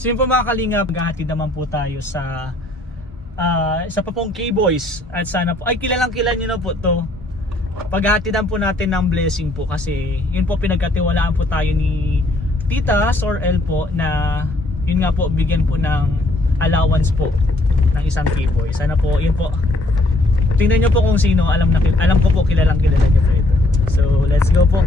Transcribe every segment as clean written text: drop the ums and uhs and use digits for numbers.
So yun po mga kalingap, maghahatid naman po tayo sa isa pa pong K-Boys. At sana po, ay kilalang nyo na po to. Paghahatidan po natin ng blessing po kasi yun po pinagkatiwalaan po tayo ni Tita Sorel po na yun nga po bigyan po ng allowance po ng isang K-Boy. Sana po yun po. Tingnan nyo po kung sino, alam ko po kilalang nyo po ito. So let's go po.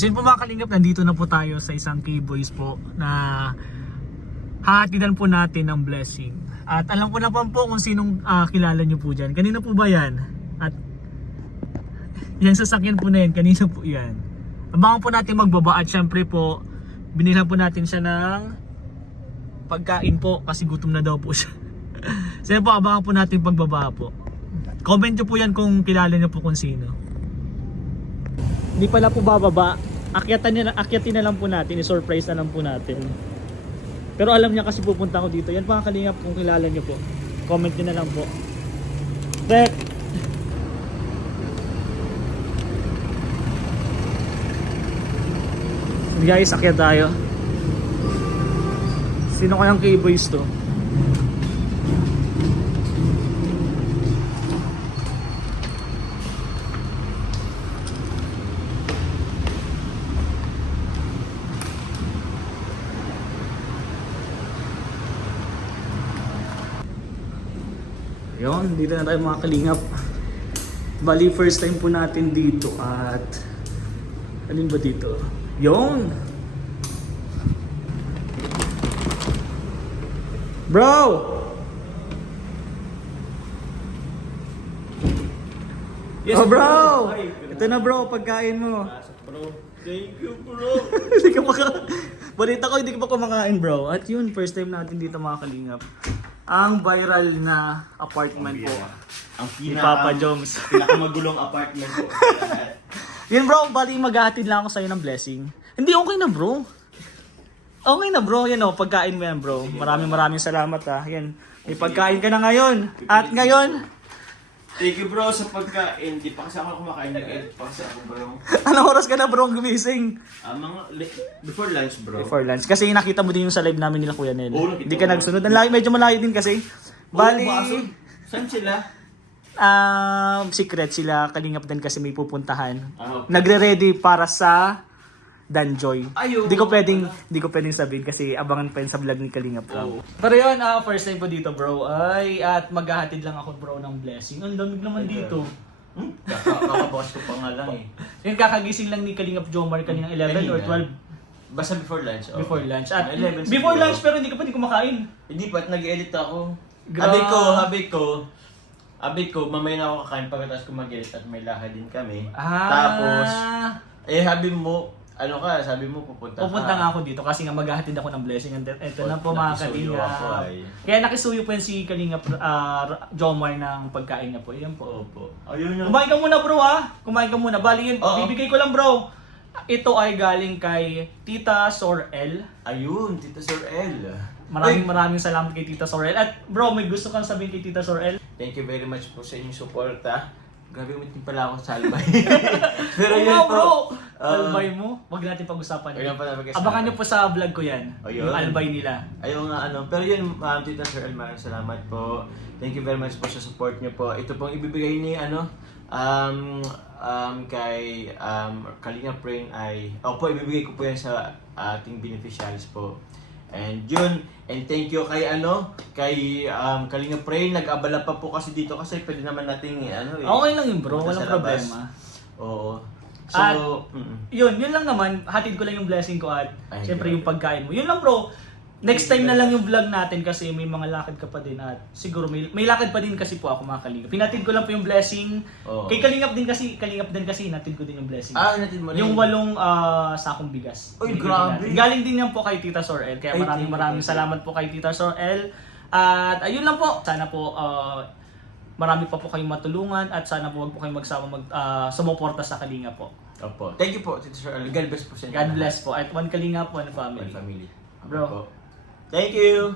So yun po mga kalingap, nandito na po tayo sa isang K-Boys po na hahatidan po natin ng blessing. At alam ko na po kung sinong kilala nyo po dyan. Kanina po ba yan? At yung sasakyan po na yan, kanina po yan. Abangan po natin magbaba at syempre po binilhan po natin siya ng pagkain po kasi gutom na daw po siya. So yun po, abangan po natin pagbaba po. Comment nyo po yan kung kilala nyo po kung sino. Hindi pala po bababa. Akyatin na lang po natin, i-surprise na lang po natin. Pero alam niya kasi pupunta ako dito. Yan mga kalingap kung kilala niyo po. Comment niyo na lang po. Tek! So guys, akyat tayo. Sino kayang K-Boys to? Yun, dito na tayo mga kalingap. Bali, first time po natin dito at alin ba dito? Yun! Bro! Yes, oh bro! Ito na bro, pagkain mo. Bro, thank you bro. Hindi ka balita ko hindi ka pa kumakain bro. At yun, first time natin dito mga kalingap. Ang viral na apartment po Ang ni Papa Joms. pinakamagulong apartment po. Yun bro, bali maghahatid lang ako sa'yo ng blessing. Hindi, okay na bro. Okay na bro, yan o, pagkain mo yan bro. Maraming salamat ha. Yan, may pagkain ka na ngayon. At ngayon, Thank you bro sa pagkain. Di pa kasi ako kumakain ng egg. Pa kasi ako bro. anong oras ka na bro gumising? Before lunch bro. Before lunch. Kasi nakita mo din yung sa live namin nila Kuya Nel. Oo, nakita Hindi ka ko. nagsunod. Ang layo, medyo malayo din kasi. Bali, Saan sila? secret sila. Kalingap din kasi may pupuntahan. Okay. Nagre-ready para sa Danjoy. Ayun. Hindi ko pwedeng sabihin kasi abangan pa yun sa vlog ni Kalingap Rob. Oo. Pero yun, first time ko dito bro. At maghahatid lang ako bro ng blessing. Ang lamig naman dito. Kakabawas ko pa nga lang eh. Yung kakagising lang ni Kalingap Jomar kaninang 11 or 12 Basta before lunch. Okay. before lunch. At 11 before siguro. lunch pero hindi ka pa din kumakain. Hindi pa, nag-edit ako. Gra- Habi ko, mamaya na ako kakain pagkatapos ko mag-edit at may lakad din kami. Ah. Tapos, habi mo, sabi mo pupunta Pupunta nga ako dito kasi nga maghahatid ako ng blessing. And ito na po mga Nakisuyo Kalingap. ako ay. Kaya nakisuyo po yan si Kalingap Jomar ng pagkain niya po. Yan po. Opo. Ayun yung... Kumain ka muna bro ha. Kumain ka muna. Bali yun, Oo. bibigay ko lang bro. Ito ay galing kay Tita Sorel. Ayun, Tita Sir L. Maraming salamat kay Tita Sorel. At bro, may gusto kang sabihin kay Tita Sorel? Thank you very much po sa inyong suporta. Grabe, umitin pala ako sa albay. Pero Oo yun nga, po. bro. Albay mo. Huwag natin pag-usapan Ayun yun. pala, pag-usapan. Abangan nyo po sa vlog ko yan. Ayun. Yung albay nila. Ayun nga Pero yun, Tita Sir El, maraming salamat po. Thank you very much po sa support niyo po. Ito pong ibibigay ni kay Kalinga Brain ay ibibigay ko po yan sa ating beneficiaries po. And yun, and thank you kay Kalinga Brain. Nag-abala pa po kasi dito kasi pwede naman nating Okay lang yun bro. punta Walang sa labas. problema. Oo. At, So, yun lang naman. Hatid ko lang yung blessing ko at Ay, syempre grabe. yung pagkain mo. Yun lang bro. Next time na lang yung vlog natin kasi may mga lakad ka pa din at siguro may lakad pa din kasi po ako mga Kalingap. Pinatid ko lang po yung blessing. Oo. Kay Kalingap din kasi hinatid ko din yung blessing. natid mo rin. Yung 8 sakong bigas. Uy, Binigyan grabe. natin. Galing din yan po kay Tita Sorel. Kaya Ay, maraming thank you. salamat po kay Tita Sorel. At ayun lang po. Sana po marami pa po kayong matulungan at sana po wag po kayong magsama sumuporta sa Kalinga po. Opo. Thank you po, Tita Sir El. God bless po sa inyo. God bless po. At one Kalinga po, one My family. family. Bro. Opo. Thank you.